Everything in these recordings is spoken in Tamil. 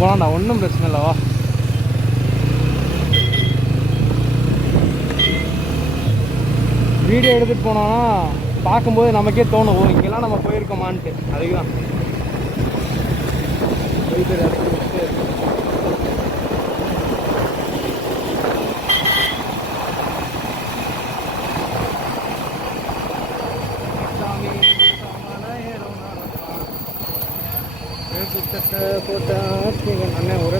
போலாம்டா, ஒன்றும் பிரச்சனை இல்லைவா. வீடியோ எடுத்துகிட்டு போனோன்னா பார்க்கும்போது நமக்கே தோணும், ஓ இங்கெல்லாம் நம்ம போயிருக்கோமான்ட்டு. அதுதான் போயிட்டு போட்டா அண்ணன் ஒரு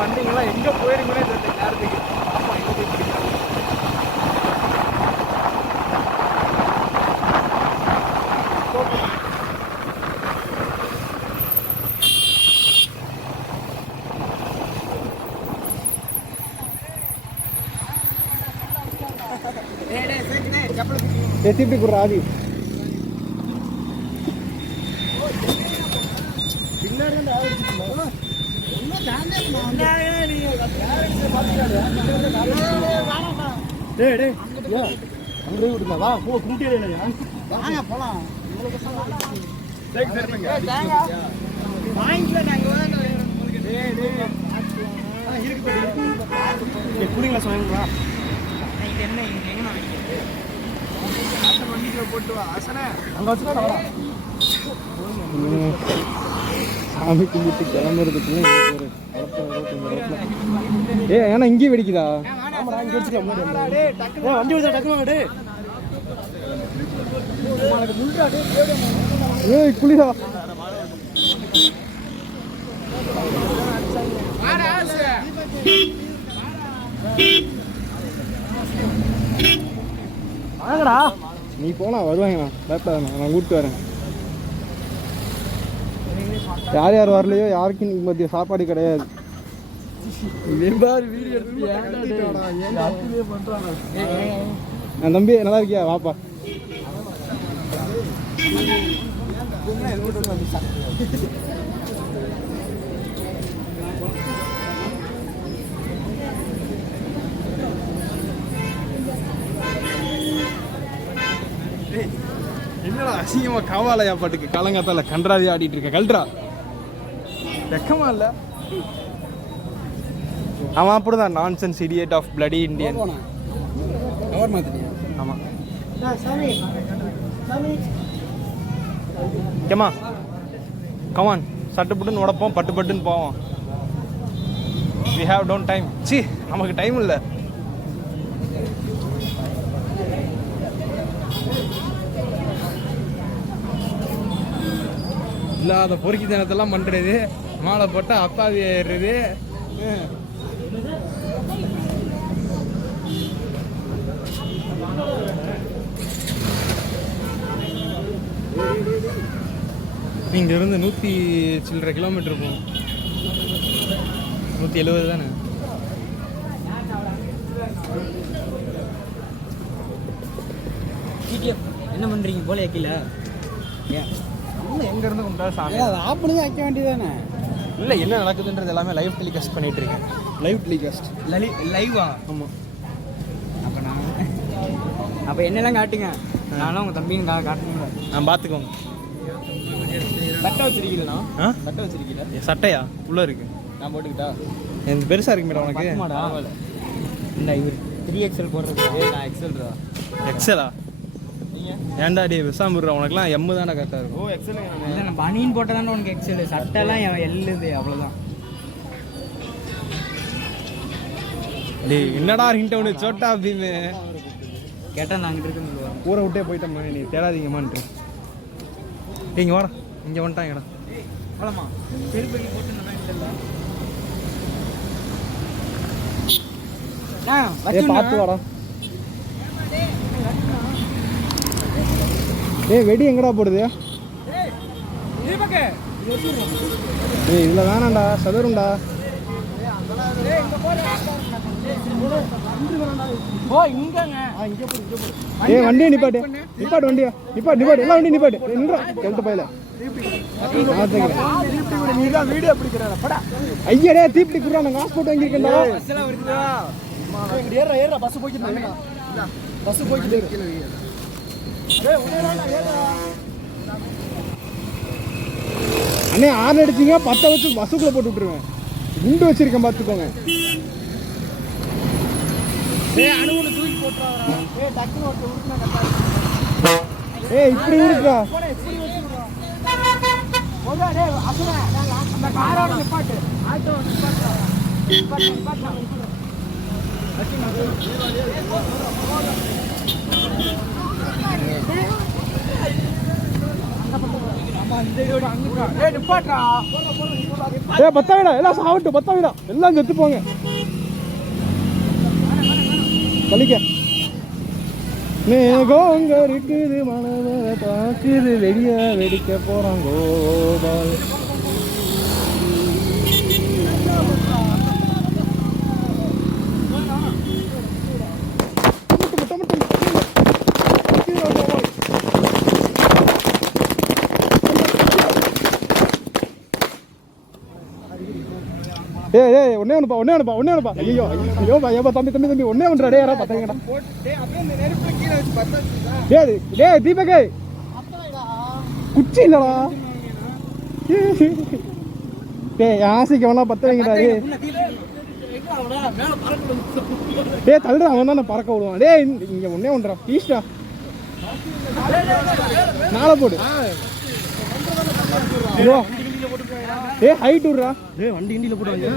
வண்டிங்கெல்லாம் எங்கே போயிருக்குன்னே தெரியல நேரத்துக்கு. பாப்பா எங்கே போய் பிடிக்கலாம். திருப்பி கொடுற ஆதி வா போ கும்பிட்டே போலாம். குடிங்களா சொல்லுங்களா என்ன போட்டு வா ஆசன அங்கே வச்சுக்கா. சாமி கும்பிட்டு கிளம்புறதுக்குள்ள ஏன்னா இங்கேயும் வெடிக்குதா? வண்டி விடுதா டக்கு வாங்க. ஏய் குளிரா வாங்கடா. நீ போனா வருவாங்கண்ணா, பயப்படாதண்ணா, நான் கூப்பிட்டு வரேன். யார் யார் வரலையோ யாருக்கும் இன்னைக்கு மதியம் சாப்பாடு கிடையாது. என் தம்பி நல்லா இருக்கியா? வாப்பா. என்னடா அசிங்கமா காவாலையா பாட்டுக்கு காலங்காத்தால கன்றாவி ஆடிட்டு இருக்க? கல்றா வெக்கமா இல்ல? அவன் அப்படிதான் nonsense idiot of bloody Indian. ஆமா கேமா கமான், சட்டு புட்டுன்னு உடப்போம், பட்டு பட்டுன்னு போவோம். we have don't time. C நமக்கு டைம் இல்லை. இல்லாத பொறுக்கி தினத்தெல்லாம் பண்ணுறது, மாலை போட்டால் அப்பாவி ஏறுறது. இங்கேருந்து 100 சில்லரை கிலோமீட்டர் போகும். 170 தானே? என்ன பண்ணுறீங்க போல வைக்கல? ஏன் எங்கேருந்து கொண்டா சாமி ஆப் பண்ணி வைக்க வேண்டியதானே? இல்லை, என்ன நடக்குதுன்றது எல்லாமே லைவ் டெலிகாஸ்ட் பண்ணிட்டு இருக்கேன். லைவ் டெலிகாஸ்ட் லைவா? ஆமாம். அப்போ என்னெல்லாம் காட்டுங்க, நானும் உங்கள் தம்பின்னு காட்டணுங்களா? நான் பார்த்துக்கோங்க. சட்டை வச்சிருக்கீங்களா? சட்டை வச்சிருக்கீங்களா? சட்டையா உள்ள இருக்கு, நான் போட்டுக்கிட்டா? எனக்கு பெருசாக இருக்கு மேடம் உனக்கு. இல்லை இவர் 3XL போடுறது, நான் எக்ஸல் தான். எக்ஸலா? ஏன்டா டே விசாமுடுறா, உனக்குலாம் எம்மு தானே கரெக்டாக இருக்கும். ஓ எக்ஸல் இல்லை, நான் பனியன் போட்டால் தானே உனக்கு எக்ஸல். சட்டைலாம் எல்லுது அவ்வளோதான். டே என்னடா ஹிண்ட் ஒன்று சோட்டா அப்படின்னு கேட்டால் நாங்கள் இருக்குன்னு ஊரை விட்டே போயிட்டோம்மா, நீ தேடாதீங்கம்மான்ட்டு. இங்கே வாடா, இங்கே வந்துட்டாங்கடா. அவ்வளோமா பெரிய பெரிய போட்டு நல்லா இல்லை. பார்த்து வாடா. வெடி எங்கடா போடுது? இதுல வேணாண்டா, சதுருண்டா. வண்டியை நிப்பாட்டு, வண்டியா நிப்பாட்டு, எல்லாம் வண்டி நிப்பாட்டு. கெல்ட்டு பையில ஐயடே தீப்பிடி குடுறா, நான் காசு போட்டு வாங்கியிருக்கேன்டா. அண்ணே ஆறு அடிச்சிங்க, 10 வச்சு பஸ்ஸுக்குள்ள போட்டு விட்டுருவேன். குண்டு வச்சிருக்கேன் பார்த்துக்கோங்க. இப்படி இருக்கா? பத்தாவிடா, எல்லாம் சாப்பிட்டு பத்தாவிடா, எல்லாம் செத்து போங்க. கலிக்க மேகோங்க இருக்குது, மனதை பார்க்குது, வெடிய வெடிக்க போறான் கோபால். ஒன்னே ஒண்ணுப்பா. ஐயோ தம்பி ஒன்னே ஒன்றா. டே யாரா பத்தாங்கடா. தீபகே குச்சி இல்லடா. ஆசைக்கு வேணா பத்த வைங்கடா. தள்ளுடா, அவன் தான் பறக்க விடுவான். இங்க ஒன்னே ஒன்றா ஈஸ்டா, நாளை போடு. ஹைட் விடுறா. வண்டி இண்டியில போடுவாங்க.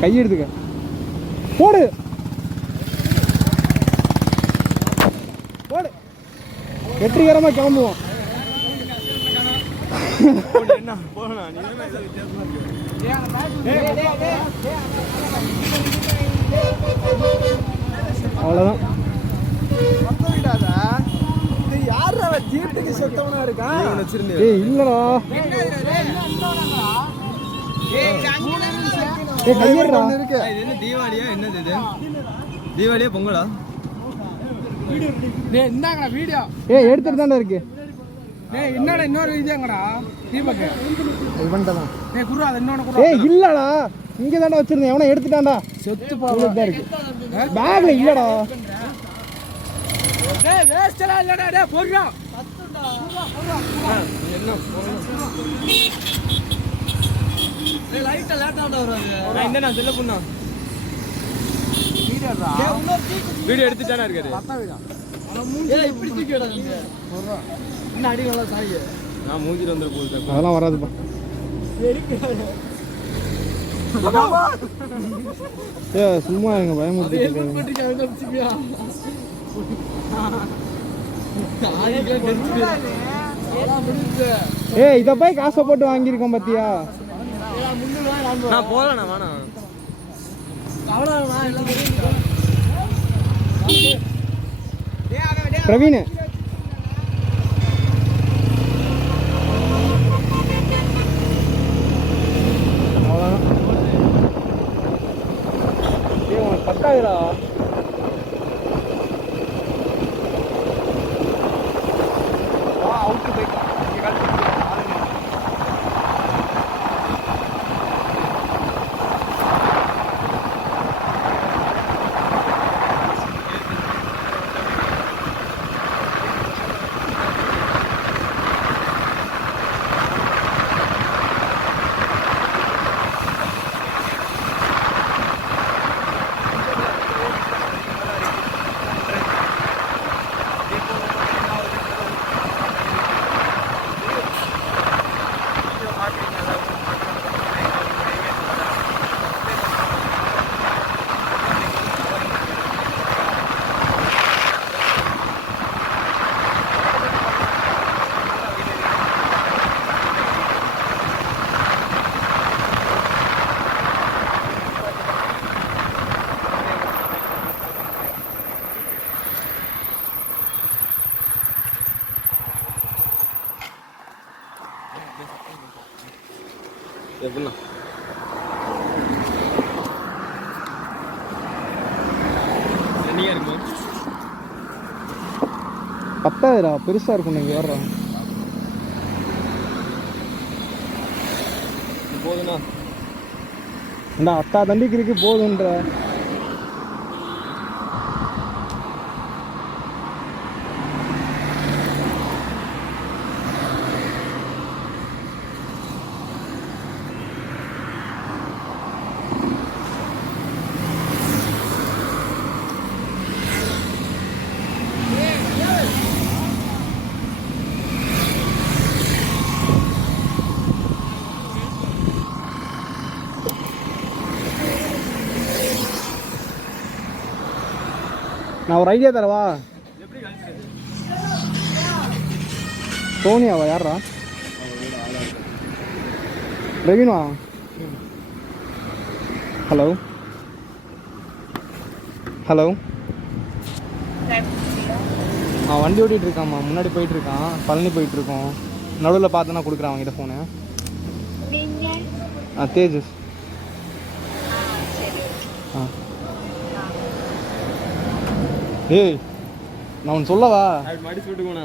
கை எடுத்துக்க, போடு போடு. வெற்றிகரமா கிளம்புவோம். அவ்வளவுதான். இல்லடா, தீபாவளியா பொங்கலா? வீடியோ எடுத்துட்டு தானே இருக்கு. என்னடா இன்னொரு இதுங்கடா தீபக்கு இல்லடா, இங்க தாண்டா வச்சிருந்தேன். எவனா எடுத்துட்டான்டா, செத்து போதான் இருக்கு. பேக்ல இல்லடா. வேஸ்டலா இல்லடா. டேய் போடுறா. லைட்டா லேட்டா வராது. நான் இந்த நான் சொல்ல புண்ணா வீடியோ எடுத்துட்டானே இருக்காரு. இப்படி தூக்கி விடாதீங்க. இன்னும் அடி நல்லா சாய். நான் மூஞ்சில வந்து போகுது. அதெல்லாம் வராதுப்பா. சும்மா எங்க பயமுறுத்திட்டு. இத போய் காசை போட்டு வாங்கியிருக்கோம் பாத்தியா? நான் போகலண்ணா, வேணாம். பிரவீன் பத்தாயிரா. அவுட்டு போய் பண்ணலாம். ரன்னிங்காக இருக்குமா? பத்தாயிரா பெருசாக இருக்கும் நீங்கள் ஏறுறா. போதுண்ணா. இந்த அத்தா தண்டிக்கு இருக்கு போதுன்ற. நான் ஒரு ஐடியா தரவா? சோனியாவா? யாரா? ரவீனா? Hello hello. வண்டி ஓட்டிகிட்டு இருக்காம்மா, முன்னாடி போயிட்டுருக்கான், பழனி போயிட்டுருக்கோம். நடுவில் பார்த்தோன்னா கொடுக்குறான் அவங்ககிட்ட ஃபோனு. தேஜஸ். ஏய் நான் ஒன்று சொல்லவா? மடிச்சு விட்டுக்கோண்ணா.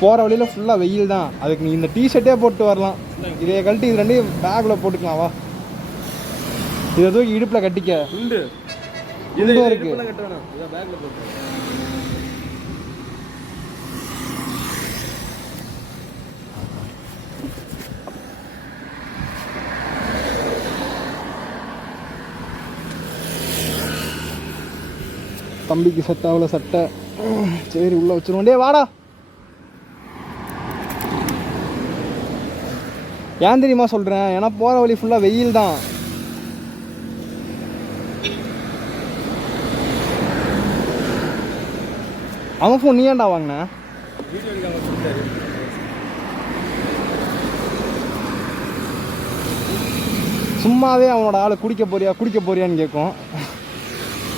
போகிற வழியில் ஃபுல்லாக வெயில் தான், அதுக்கு நீ இந்த டிஷர்ட்டே போட்டு வரலாம். இதை கழட்டி இது ரெண்டையும் பேக்கில் போட்டுக்கலாம். வா, இதை தூக்கி இடுப்பில் கட்டிக்க. உண்டு இதுவும் இருக்கு. கட்டணும். இதை பேக்கில் போட்டு. தம்பிக்கு செட் ஆகல சட்டை. சரி உள்ள வச்சிருவோம். டே வாடா. ஏன் தெரியுமா சொல்கிறேன்? ஏன்னா போகிற வழி ஃபுல்லாக வெயில் தான். அவன் ஃபோன் நீ ஏன்டா வாங்கின? வீடியோ எடுக்காம சொல்லிட்டாரு. சும்மாவே அவனோட ஆளை குடிக்க போறியான்னு கேட்கும்.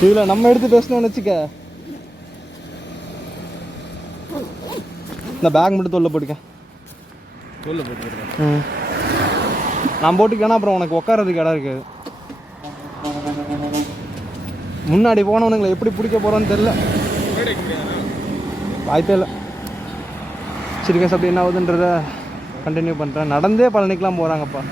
இதில் நம்ம எடுத்து பேசணும்னு வச்சுக்க. இந்த பேக் மட்டும் தொல்லை போட்டுக்க. தோல்ல போட்டுக்கிறேன். நான் போட்டுக்கேன்னா அப்புறம் உனக்கு உட்காரதுக்கு இடம் இருக்காது. முன்னாடி போனவனுங்களை எப்படி பிடிக்க போகிறோன்னு தெரில. வாய்ப்பே இல்லை. சரி கேஸ், அப்படி என்ன ஆகுதுன்றத கண்டினியூ பண்ணுறேன். நடந்தே பழனிக்கெலாம் போகிறாங்கப்பா.